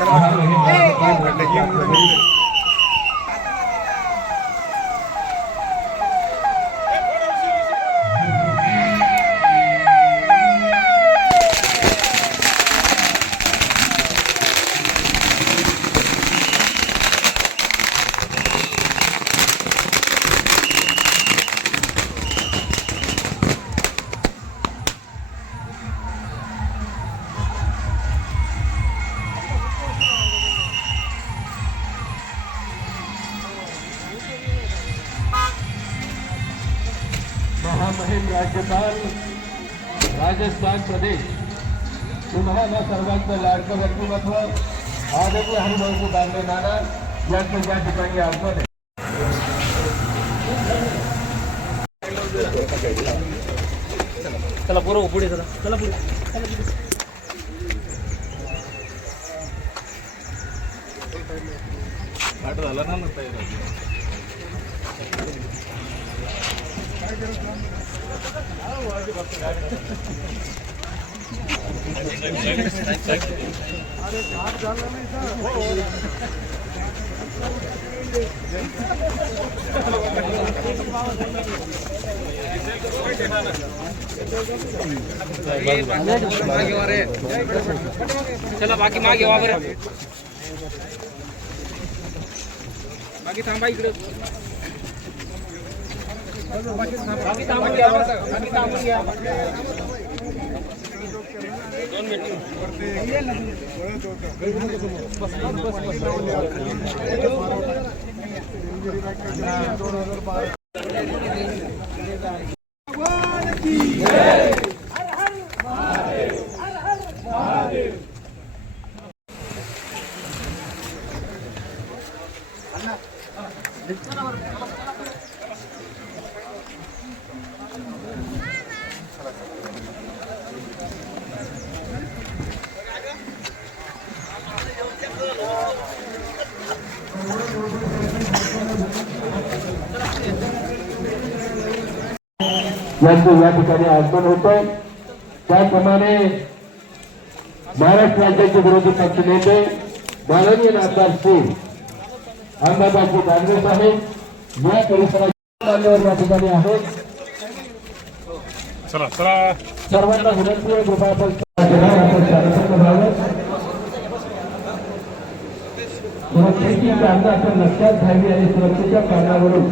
महामहिम आदरणीय हरिभाऊ दांडे नाना यांचं या ठिकाणी आगमन आहे चला पोरं पुढे चला। चला पुढे चला। चला बाकी मागे वापर बाकी थांबा इकडं. बाकी थांबून घ्या बाकी थांबून घ्या. दोन मिनिट. यांचं या ठिकाणी आगमन होतं त्याप्रमाणे महाराष्ट्र राज्याचे विरोधी पक्षनेते माननीय नामदार श्री अहमदाबादचे दानवे साहेब या परिसरात मान्यवर या ठिकाणी आहेत सर्वांना विनंती आहे कृपया. सुरक्षेची कारणे आपण लक्षात घ्यावी आणि सुरक्षेच्या कारणावरून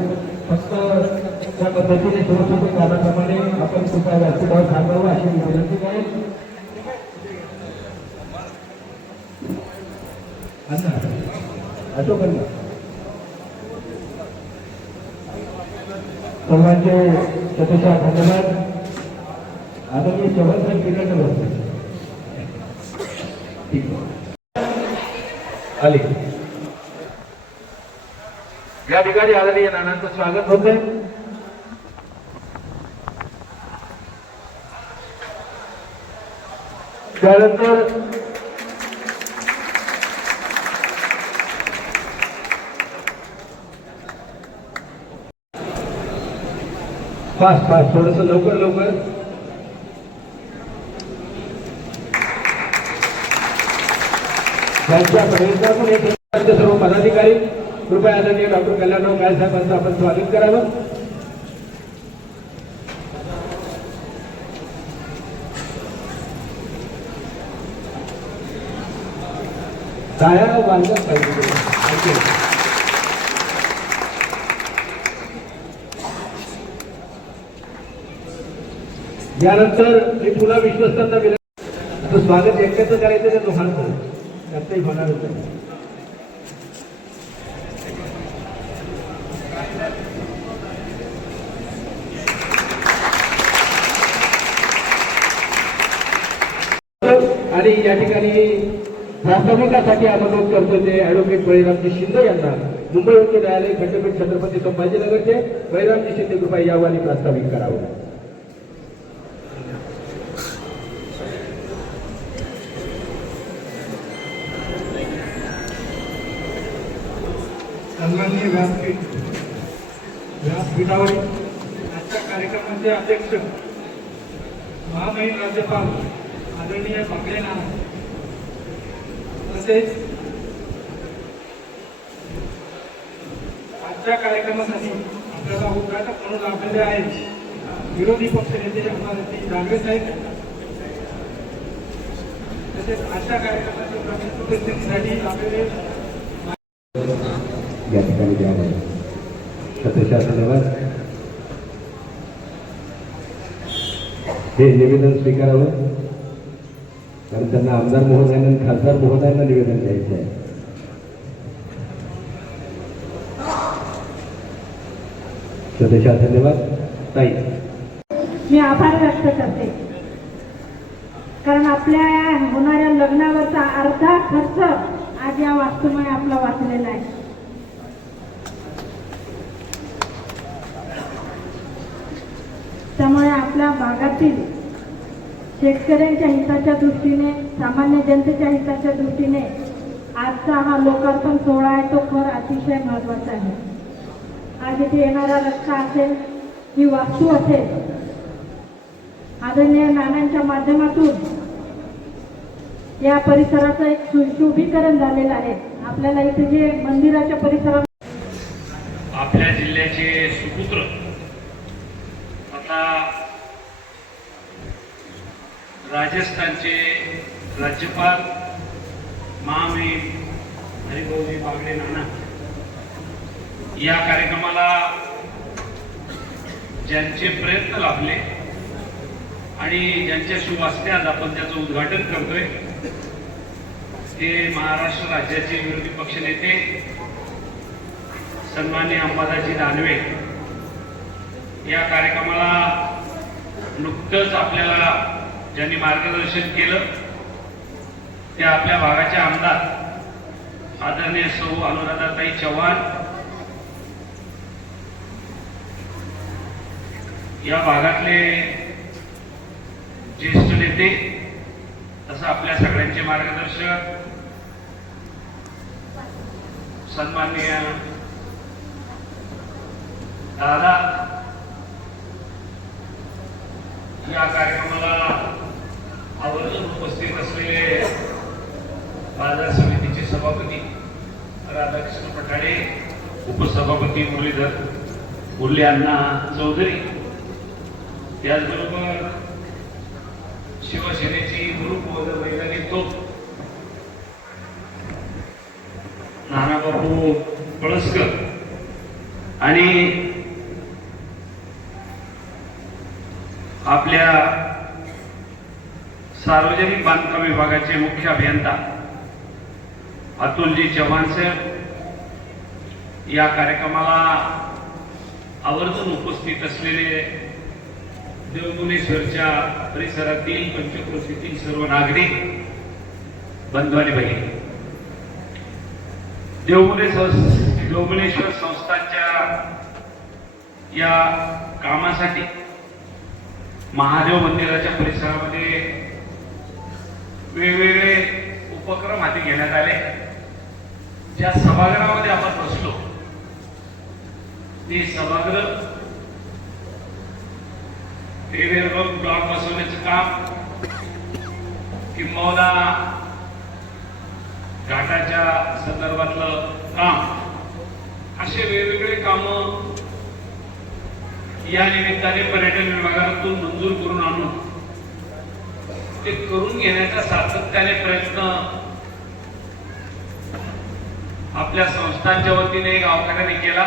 फक्त त्या पद्धतीने छोटे छोटे कारणाप्रमाणे आपण कृपया व्यासपीठावर सांगावं अशी विनंती करेन. अण्णा, अशोक सर्वांचे शतशः धन्यवाद. आदरणीय चव्हाण साहेब तिकडनं बसले आले. या ठिकाणी आदरणीय नानांचं स्वागत होत त्यानंतर फास्ट फास्ट थोडस लवकर लवकर. त्यांच्या प्रयत्नातून सर्व पदाधिकारी कृपया आदरणीय डॉक्टर कल्याणराव गाय साहेबांचं आपण स्वागत करावं. टाळ्या वाजल्या पाहिजे. यानंतर मी पुन्हा विश्वस्तांना विनंती आता स्वागत एकट्याचं करायचं ते दोघांचं? त्यातही होणार होतं. आणि या ठिकाणी प्राथमिकासाठी अनुरोध करतो ते ऍडव्होकेट बळीरामजी शिंदे यांना. मुंबई उच्च न्यायालय खंडपीठ छत्रपती संभाजीनगरचे बळीरामजी शिंदे कृपया यावं आणि प्रास्ताविक करावं. सन्माननीय व्यासपीठ व्यासपीठावरील आजच्या कार्यक्रमाचे अध्यक्ष महामहिम राज्यपाल आदरणीय बागडे नाना तसेच आजच्या कार्यक्रमासाठी आपल्याला उद्घाटक म्हणून लाभलेले आहेत विरोधी पक्षनेते आमदार दानवे साहेब. तसेच आजच्या कार्यक्रमाच्या प्रमुख उपस्थितीसाठी आपले या ठिकाणी द्यावं सत्यशा हे निवेदन स्वीकारावं. कारण त्यांना आमदार महोदयांना आणि खासदार महोदयांना निवेदन द्यायचं आहे. स्वदेशा धन्यवाद. ताई. मी आभार व्यक्त करते. कारण आपल्या या होणाऱ्या लग्नावरचा अर्धा खर्च आज या वास्तूमुळे आपला वाचलेला आहे. त्यामुळे आपल्या भागातील शेतकऱ्यांच्या हिताच्या दृष्टीने सामान्य जनतेच्या हिताच्या दृष्टीने आजचा हा लोकार्पण सोहळा आहे तो खर अतिशय महत्त्वाचा आहे. आज इथे येणारा रस्ता असेल ही वास्तू असेल आदरणीय नानांच्या माध्यमातून या परिसराचं एक सुशोभीकरण झालेलं आहे. आपल्याला इथे जे मंदिराच्या परिसरात आपल्या जिल्ह्याचे सुपुत्र आता राजस्थानचे राज्यपाल महामे हरिभाऊजी बागडे नाना या कार्यक्रमाला ज्यांचे प्रयत्न लाभले आणि ज्यांच्या शुभ आज आपण त्याचं उद्घाटन करतोय ते महाराष्ट्र राज्याचे विरोधी पक्षनेते सन्मान्य अंबादाजी दानवे या कार्यक्रमाला नुकतंच आपल्याला ज्यांनी मार्गदर्शन केलं ते आपल्या भागाचे आमदार आदरणीय सौ अनुराधाताई चव्हाण या भागातले ज्येष्ठ नेते तसं आपल्या सगळ्यांचे मार्गदर्शक सन्माननीय दादा या कार्यक्रमाला आवर्जून उपस्थित असलेले बाजार समितीचे सभापती राधाकृष्ण पठाडे उपसभापती मुरलीधर मुरली अण्णा चौधरी त्याचबरोबर शिवसेनेची गुरुपौर वैज्ञानिक तो नानाबापू पळसकर आणि आपल्या सार्वजनिक बांधकाम विभागाचे मुख्य अभियंता अतुलजी चव्हाण साहेब या कार्यक्रमाला आवर्जून उपस्थित असलेले देवमुनेश्वरच्या परिसरातील पंचक्रोशीतील सर्व नागरिक बंधू आणि बहिणी. देवमुने संस- संस्थांच्या या कामासाठी महादेव मंदिराच्या परिसरामध्ये वेगवेगळे उपक्रम हाती घेण्यात आले. ज्या सभागृहामध्ये आपण बसलो ते सभागृह वेगवेगळं ब्लॉक बसवण्याचं काम किंबहुना घाटाच्या संदर्भातलं काम असे वेगवेगळे कामं या निमित्ताने पर्यटन विभागातून मंजूर करून आणून ते करून घेण्याचा सातत्याने प्रयत्न आपल्या संस्थांच्या वतीने गावकऱ्यांनी केला.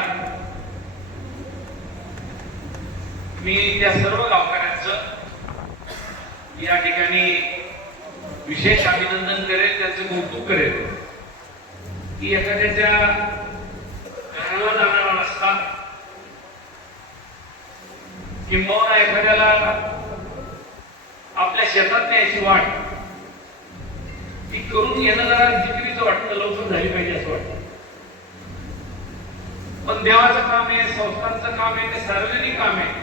मी त्या सर्व गावकऱ्यांचं या ठिकाणी विशेष अभिनंदन करेल त्याचं कौतुक करेल की एखाद्याच्या घराला जाणारा रस्ता किंबहुना एखाद्याला आपल्या शेतात न्यायची वाट. ती करून घेणं जरा जिकरीचं वाटतं लवकर झाली पाहिजे असं वाटतं. पण देवाचं काम आहे संस्थांचं काम आहे ते सार्वजनिक काम आहे.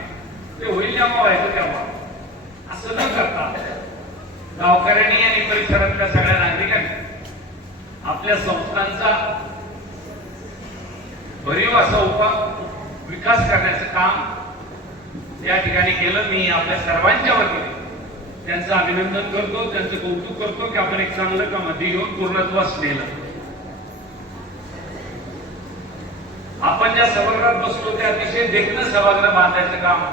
ते होईल तेव्हा व्हायचं तेव्हा. असं न करता गावकऱ्यांनी आणि परिसरातल्या सगळ्या नागरिकांनी आपल्या संस्थांचा भरीव असा उपा विकास करण्याचं काम या ठिकाणी केलं. मी आपल्या सर्वांच्या वतीने त्यांचं अभिनंदन करतो त्यांचं कौतुक करतो की आपण एक चांगलं काम हाती घेऊन पूर्णत्वास नेलं आपण ज्या सभागृहात बसलो ते अतिशय देखणं सभागृह बांधायचं काम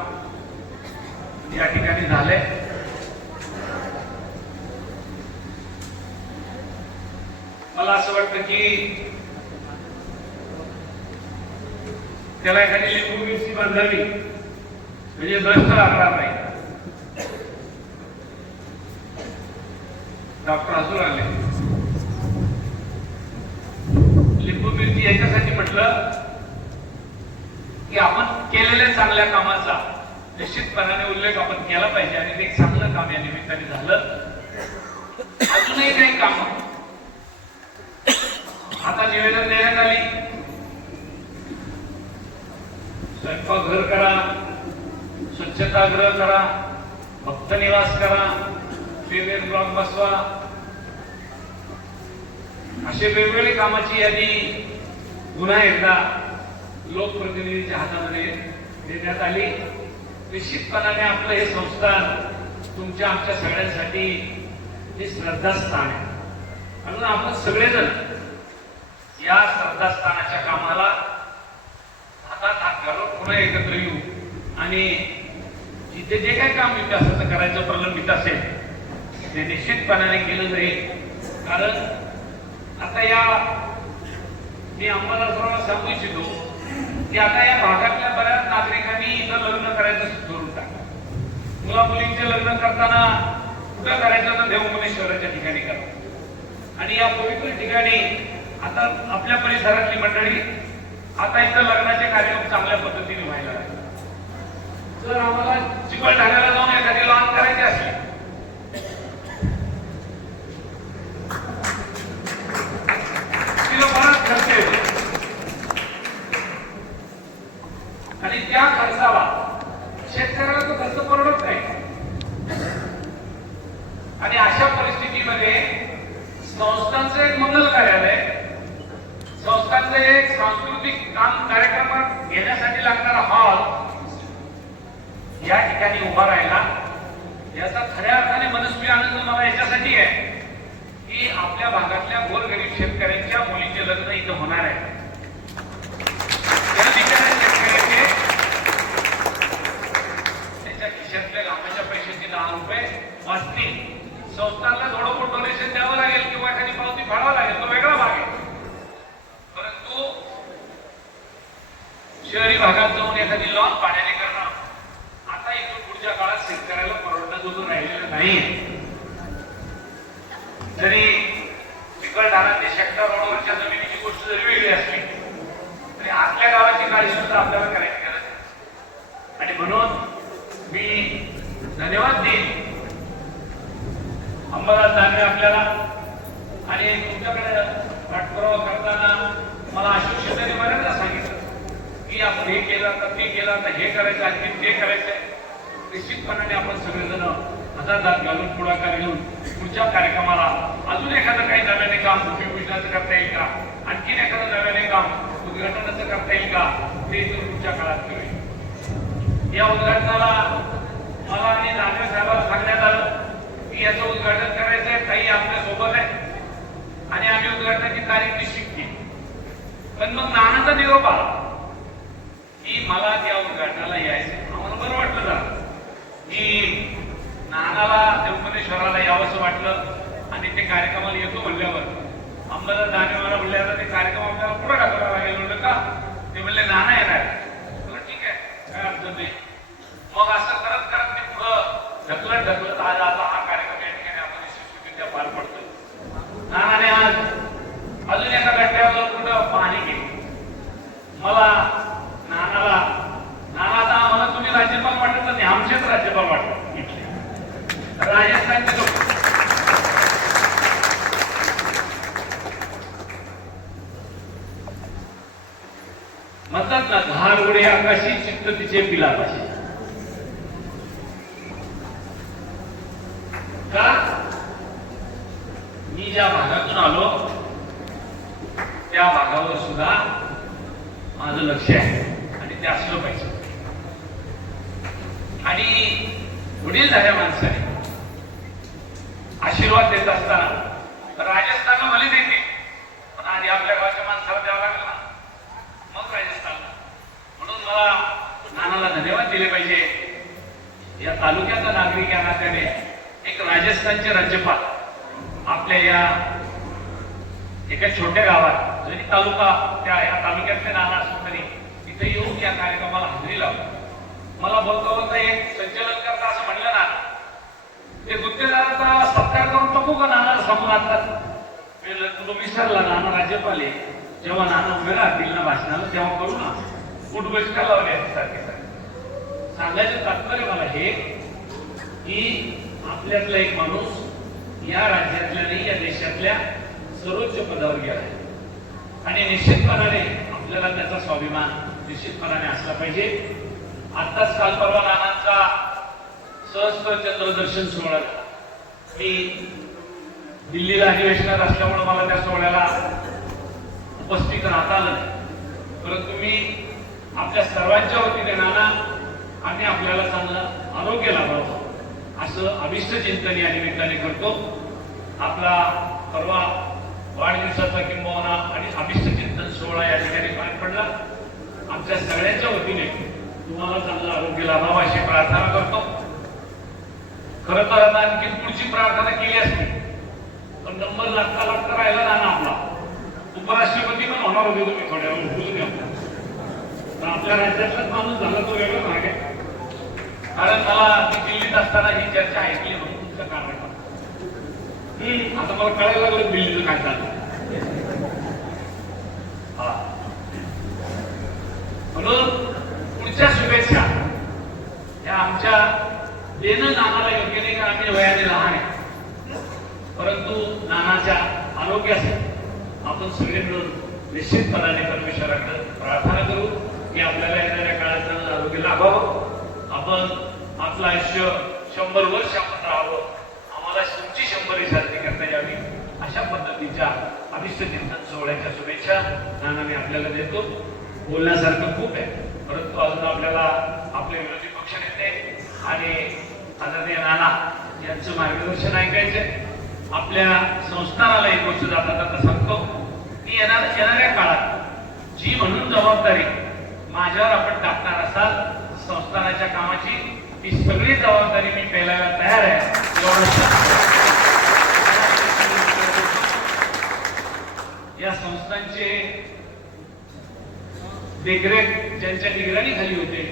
या ठिकाणी झालंय. मला असं वाटतं की त्याला एखादी लिंबू मिरची बांधावी म्हणजे भ्रष्ट लागणार नाही. डॉक्टर हसून आले. लिंबू मिरची याच्यासाठी म्हटलं की आपण केलेल्या चांगल्या कामाचा निश्चितपणाने उल्लेख आपण केला पाहिजे आणि ते चांगलं काम या निमित्ताने झालं. अजूनही काही काम आता निवेदन देण्यात आली. स्वयंपाकघर करा स्वच्छतागृह करा भक्त निवास करा वेगवेगळे ब्लॉक बसवा असे वेगवेगळे कामाची यादी पुन्हा एकदा लोकप्रतिनिधीच्या हातामध्ये देण्यात आली. निश्चितपणाने आपलं हे संस्थान तुमच्या आमच्या सगळ्यांसाठी हे श्रद्धास्थान आहे. म्हणून आपण सगळेजण या श्रद्धास्थानाच्या कामाला हातात हात घालून पुन्हा एकत्र येऊ. आणि जिथे जे काही काम विकासाचं करायचं प्रलंबित असेल ते निश्चितपणाने केलं जाईल. कारण आता या मी अंमलदारांना सांगू इच्छितो की आता या भागातल्या बऱ्याच नागरिकांनी इथं लग्न करायचं सुरू टाकलं. मुला मुलींचे लग्न करताना कुठं करायचं तर देवमुनेश्वराच्या ठिकाणी करा. आणि या पवित्र ठिकाणी आता आपल्या परिसरातली मंडळी आता इथं लग्नाचे कार्यक्रम चांगल्या पद्धतीने व्हायला लागले. जर आम्हाला चिकलठाण्याला जाऊन एखादी लॉन करायची असली तिला बराच खर्च येतो आणि त्या खर्चाला शेतकऱ्याला तो खर्च परवडत नाही आणि अशा परिस्थितीमध्ये संस्थांचं एक मंगल कार्यालय. संस्थांचं एक सांस्कृतिक काम कार्यक्रमात घेण्यासाठी लागणारा हॉल या ठिकाणी उभा राहिला. याचा खऱ्या अर्थाने मनस्वी आनंद मला याच्यासाठी आहे की आपल्या भागातल्या गोरगरीब शेतकऱ्यांच्या मुलीचे लग्न इथं होणार आहे. पैशाचे दहा रुपये वाचतील संस्थांना थोडं डोनेशन द्यावं लागेल किंवा एखादी पावती लागेल तो वेगळा भाग आहे. परंतु शहरी भागात जाऊन एखादी लॉन पाण्याने करणं आता इथून पुढच्या काळात शेतकऱ्याला परवडण्याजोगं राहिलेलं नाही जरी चिकलठाणा शेकडा रोडवरच्या जमिनीची गोष्ट जरी वेगळी असली तरी आतल्या गावाची काळजी सुद्धा आपल्याला करायची गरज आहे आणि म्हणून मी धन्यवाद देईन. अंबादास दानवे आपल्याला आणि तुमच्याकडे पाठपुरावा करताना मला अशोक शेताने बऱ्याचदा सांगितलं की आपण हे केलं तर ते केलं तर हे करायचं आणखी ते करायचं निश्चितपणाने आपण सगळेजण हजार हात घालून पुढाकार घेऊन पुढच्या कार्यक्रमाला अजून एखादं काही नव्याने काम भूमिपूजनाचं करता येईल का? आणखीन एखादं नव्याने काम उद्घाटनाचं करता येईल का? ते इथून पुढच्या काळात करेल या उद्घाटनाला मला आणि नागरे साहेबांना सांगण्यात आलं की याचं उद्घाटन करायचं आहे ताई आपल्यासोबत आहे. आणि आम्ही उद्घाटनाची तारीख निश्चित केली. पण मग नानाचा निरोप आला की मला त्या उद्घाटनाला यायचं आम्हाला बरं वाटलं जरा. की नानाला देवमनेश्वराला यावंसं वाटलं आणि ते कार्यक्रमाला येतो म्हणल्यावर आम्हाला दानेवाला म्हणल्यावर ते कार्यक्रम आपल्याला पुढे टाकावा लागेल म्हणलं का ते म्हणले नाना येणार म्हणलं, ठीक आहे काय अडचण नाही मग असं करत करत ते पुढं ढकलत ढकलत आज आता हा कार्यक्रम या ठिकाणी आपण यशस्वीरित्या पार पडतोय नानाने आज अजून एका गट्ट्यावर कुठं पाहणी केली मला नानाला नाना आता आम्हाला तुम्ही राज्यपाल वाटत नाही आमचेच राज्यपाल वाटत इथले राजस्थानचे लोक म्हणतात ना धार उडे आकाशी चित्त तिचे पिलापाशी का मी ज्या भागातून आलो त्या भागावर सुद्धा आपलं लक्ष आहे आणि ते असलं पाहिजे. आणि वडील झाल्या माणसाने आशीर्वाद देत असताना राजस्थानला भले देते पण आधी आपल्या गावाच्या माणसाला द्यावं लागलं ना मग राजस्थानला म्हणून मला नानाला धन्यवाद दिले पाहिजे या तालुक्याचा नागरिक या नात्याने एक राजस्थानचे राज्यपाल आपल्या या एका छोट्या गावात जरी तालुका त्या या तालुक्यातले नाना असो तरी तिथे येऊन या कार्यक्रमाला हजेरी लावली मला बोलता बोलता एक संचलन करता असं म्हणलं ना ते गुत्तेदाराचा सत्कार करून टाकू का नाना समोर आणतात मी म्हणलं, तुला विसरला नाना राज्यपाल आहे जेव्हा नाना उभे राहतील ना भाषणाला तेव्हा करू ना फुट लावली आहे सारखे सारखे सांगायचं तात्पर्य मला हे की आपल्यातला एक माणूस या राज्यातल्या नाही या देशातल्या सर्वोच्च पदावर गेला आहे. आणि निश्चितपणाने आपल्याला त्याचा स्वाभिमान निश्चितपणाने असला पाहिजे. आत्ताच काल परवा नानांचा सहस्त्र चंद्रदर्शन सोहळा मी दिल्लीला अधिवेशनात असल्यामुळे मला त्या सोहळ्याला उपस्थित राहता आलं परंतु मी आपल्या सर्वांच्या वतीने नाना आम्ही आपल्याला चांगलं आरोग्य लाभावं असं अभिष्ट चिंतन या निमित्ताने करतो. आपला परवा वाढदिवसाचा किंबहुना आणि अभिष्ट चिंतन सोहळा या ठिकाणी पार पडला. आमच्या सगळ्यांच्या वतीने तुम्हाला चांगलं आरोग्य लाभावं अशी प्रार्थना करतो. खरं तर आता आणखी पुढची प्रार्थना केली असती पण नंबर लागता लागता राहिला ना आपला. उपराष्ट्रपती पण होणार होते तुम्ही थोड्या वेळ बोलून घ्या. आपल्या राज्यातलाच माणूस झाला तो वेगळा भाग आहे. कारण मला दिल्लीत असताना ही चर्चा ऐकली म्हणून तुमचं कारण हम्म, आता मला कळायला लागलं दिल्लीचं काय झालं. म्हणून पुढच्या शुभेच्छा या आमच्या देणं नानाला योग्य नाही कारण आम्ही वयाने लहान आहे. परंतु नानाच्या आरोग्यासाठी आपण सगळे मिळून निश्चितपणाने परमेश्वराकडे प्रार्थना करू. की आपल्याला येणाऱ्या काळात आरोग्य लाभावं. आपण आपलं आयुष्य शंभर वर्ष आपण राहावं. आम्हाला तुमची शंभर साजरी करता यावी. अशा पद्धतीच्या अभिष्ट चिंतन सोहळ्याच्या शुभेच्छा नानाने आपल्याला देतो. बोलण्यासारखं खूप आहे. परंतु अजून आपल्याला आपले विरोधी पक्ष नेते आणि आदरणीय नाना यांचं मार्गदर्शन ऐकायचंय. आपल्या संस्थानाला एक गोष्ट जाता जाता सांगतो. की येणार येणाऱ्या काळात जी म्हणून जबाबदारी माझ्यावर आपण टाकणार असाल संस्थानाच्या कामाची ती सगळी जबाबदारी मी पेलायला तयार आहे. एवढं या संस्थांचे देखरेख ज्यांच्या निगराणीखाली होते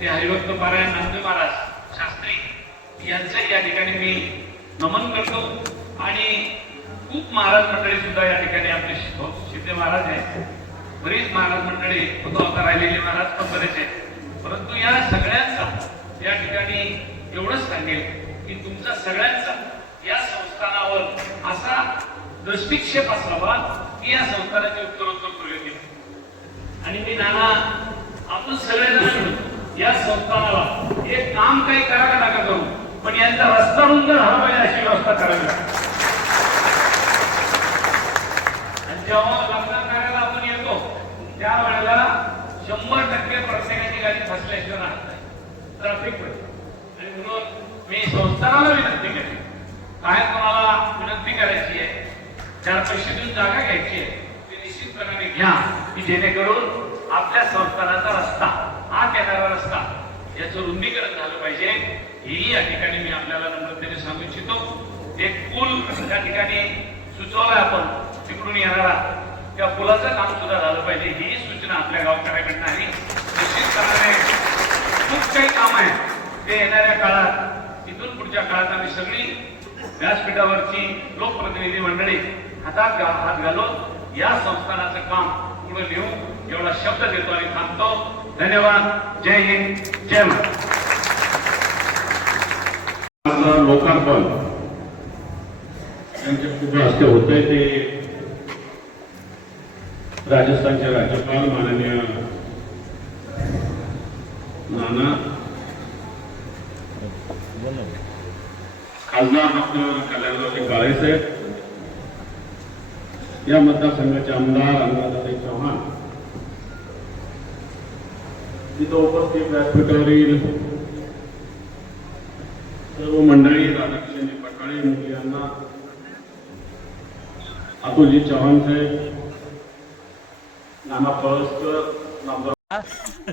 ते हरिभक्त पारायण नामदेव महाराज शास्त्री यांचं या ठिकाणी मी नमन करतो आणि खूप महाराज मंडळी सुद्धा या ठिकाणी आपले शि- शिंदे महाराज आहेत. बरीच महाराज मंडळी होतो आता राहिलेले महाराज पण बरेच आहेत परंतु या सगळ्यांचा या ठिकाणी एवढंच सांगेल की तुमचा सगळ्यांचा या संस्थानावर असा दृष्टिक्षेप असावा की या संस्थानाची उत्तरोत्तर प्रगती केले आणि मी नाना आपण सगळ्यांना या संस्थानाला एक काम काही करावं नका करू पण यांचा रस्ता रुंद झाला अशी व्यवस्था करावी. लागेल आणि जेव्हा लग्न करायला आपण येतो त्यावेळेला शंभर टक्के प्रत्येकाची गाडी फसल्याशिवाय राहत नाही. ट्रॅफिक आणि म्हणून मी संस्थानाला विनंती केली. काय कोणाला विनंती करायची आहे चार पैशातून जागा घ्यायची आहे ती निश्चितपणाने घ्या की जेणेकरून आपल्या संस्थानाचा रस्ता आत येणारा रस्ता याचं रुंदीकरण झालं पाहिजे. ही या ठिकाणी मी आपल्याला नम्रतेने सांगू इच्छितो. एक पूल त्या ठिकाणी सुचवलाय आपण तिकडून येणारा त्या पुलाचं काम सुद्धा झालं पाहिजे. ही सूचना आपल्या गावकऱ्याकडनं आहे. निश्चितपणाने खूप काही काम आहे. ते येणाऱ्या काळात तिथून पुढच्या काळात आम्ही सगळी व्यासपीठावरची लोकप्रतिनिधी मंडळी हातात हात घालून या संस्थानाचं काम पुढे नेऊ एवढा शब्द देतो आणि थांबतो. धन्यवाद. जय हिंद. जय महाराज लोकार्पण. त्यांच्या शुभ होतंय ते राजस्थानचे राज्यपाल माननीय नाना खासदार डॉक्टर कल्याणरावजी काळेसाहेब या मतदारसंघाचे आमदार अनुराधाताई चव्हाण तिथं उपस्थित व्यासपीठावरील सर्व मंडळी राधाकृष्णजी पटाळे सकाळी यांना अतुलजी चव्हाण साहेब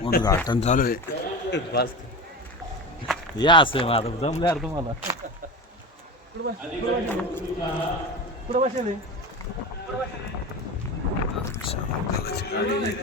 उद्घाटन चालू आहे. या असं माझं. जमलं यार तुम्हाला. कुठं बसेल हे? गाडी नाही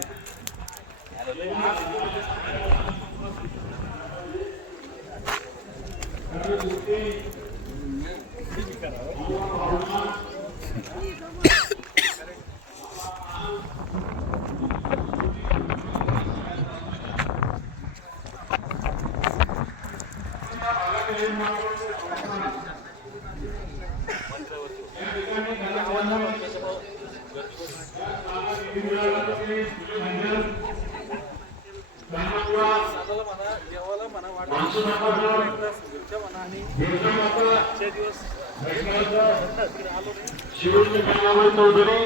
शिवसेना चौधरी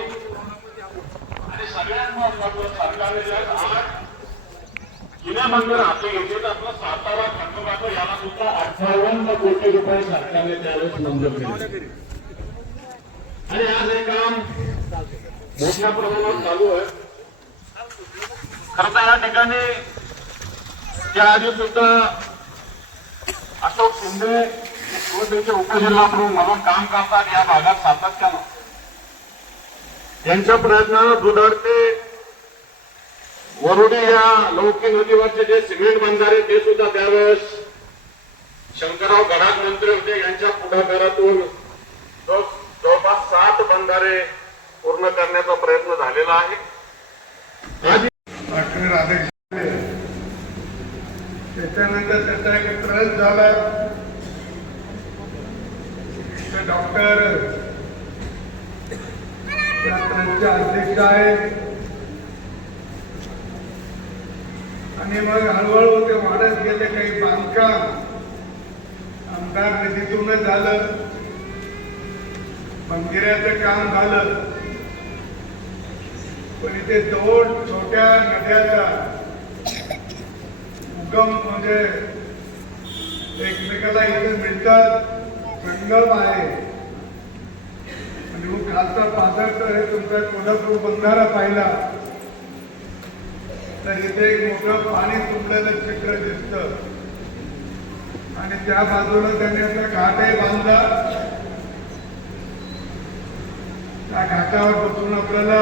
आणि सगळ्यात महत्वाचं हाती घेतले तर आपला सातारा याला सुद्धा अठ्ठावन्न कोटी रुपये सरकारने त्यावेळेस मंजूर केले आणि आज हे काम मोठ्या प्रमाणात चालू आहे. खर तर या ठिकाणी त्या आधी सुद्धा अशोक शिंदे शिवसेनेचे उपजिल्हा प्रमुख म्हणून काम करतात या भागात सातत्यानं. यांच्या प्रयत्नानं दुधारते वरुडी या लौकी नदीवरचे जे सिमेंट बंधारे ते सुद्धा त्यावेळेस शंकरराव गडाख मंत्री होते. यांच्या पुढाकारातून जवळ- जवळपास सात बंधारे पूर्ण करण्याचा प्रयत्न झालेला आहे. त्याच्यानंतर त्याचा एक ट्रस्ट झाला. डॉक्टर ट्रस्टचे अध्यक्ष आहेत. आणि मग हळूहळू ते वाढत गेले काही बांधकाम. आमदार निधीतूनच झालं. मंदिराचं काम झालं. पण इथे दोन छोट्या नद्याचा उगम म्हणजे एकमेकाला इथे मिळतात. संगम आहे. आणि मग खालचा पाझर तर हे तुमचा कोल्हापूर बंधारा पाहिला. तर इथे एक मोठं पाणी तुंबलेलं चित्र दिसत. आणि त्या बाजूला त्यांनी आपला घाटही बांधला. त्या घाटावर बसून आपल्याला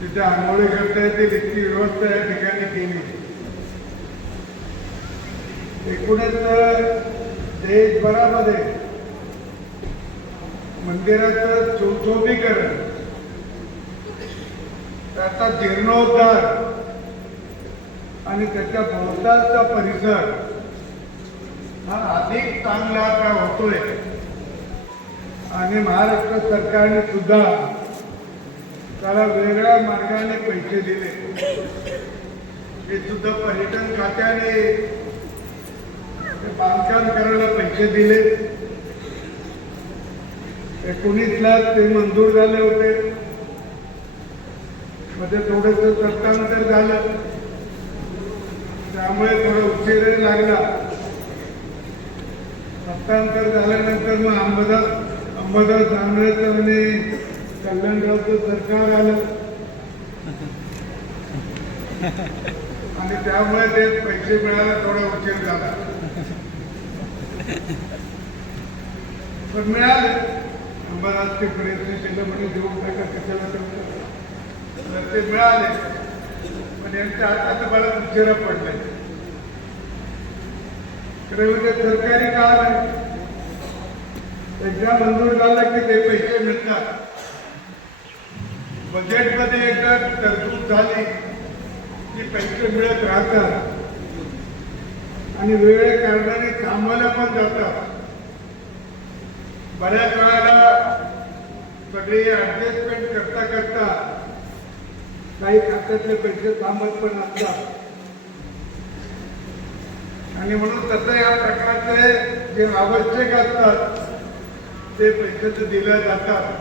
तिथे आंघोळी करता येतील इतकी व्यवस्था या ठिकाणी केली. एकूणच देशभरामध्ये मंदिराचं चौचौबीकरण त्याचा जीर्णोद्धार आणि त्याच्या भोवतालचा परिसर हा अधिक चांगला काय होतोय. आणि महाराष्ट्र सरकारने सुद्धा त्याला वेगळ्या मार्गाने पैसे दिले. हे सुद्धा पर्यटन खात्याने ते बांधकाम करायला पैसे दिले. एकोणीस लाख ते मंजूर झाले होते. मध्ये थोडस सत्तांतर झालं. त्यामुळे थोडा उशीरही लागला. सत्तांतर झाल्यानंतर मग अंबादास अंबादास दानवेचं आणि कल्याणरावचं सरकार आलं. आणि त्यामुळे ते पैसे मिळायला थोडा उशीर झाला. पण मिळाले. अंबादासचे प्रयत्न केलं म्हणजे देऊन टाका कशाला करतो? तर ते मिळाले. पण यांच्या हातात मला उशिरा पडलाय. म्हणजे सरकारी काम आहे. एकदा मंजूर झालं की ते पैसे मिळतात. बजेटमध्ये एकदा तरतूद झाली की पैसे मिळत राहतात. आणि वेगवेगळ्या कारणाने कामाला पण जातात. बऱ्याच वेळाला सगळे ऍडजस्टमेंट करता करता काही खात्यातले पैसे थांबत पण असतात. आणि म्हणून तसं या प्रकारचे जे आवश्यक असतात ते पैसे तर जातात.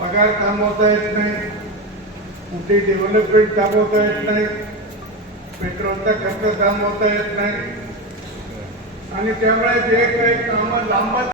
पगार थांबवता येत नाही. कुठे डेव्हलपमेंट थांबवता येत नाही. पेट्रोलचा खर्च थांबवता येत नाही. आणि त्यामुळे जे काही कामं लांबत